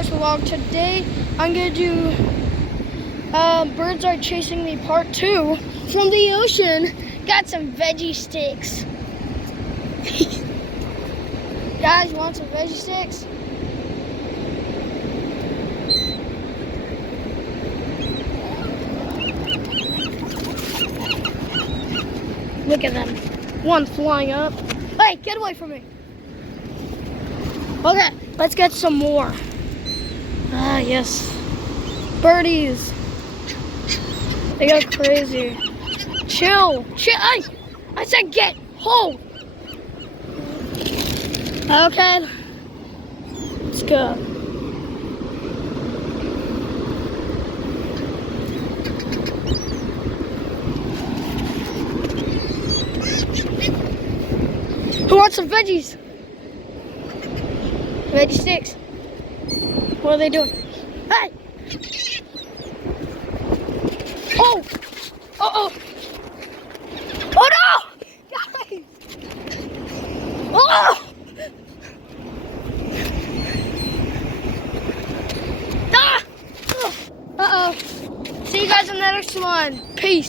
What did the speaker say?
Cars Vlog. Today I'm gonna do Birds Are Chasing Me Part 2 from the ocean. Got some veggie sticks. Guys, want some veggie sticks? Look at them. One flying up. Hey, get away from me. Okay, let's get some more. Ah, yes. Birdies. They go crazy. Chill. Chill. I said get. Hold. Okay. Let's go. Who wants some veggies? Veggie sticks. What are they doing? Hey! Oh! Uh-oh! Oh no! Guys! Oh! Ah! Uh-oh. See you guys in the next one. Peace.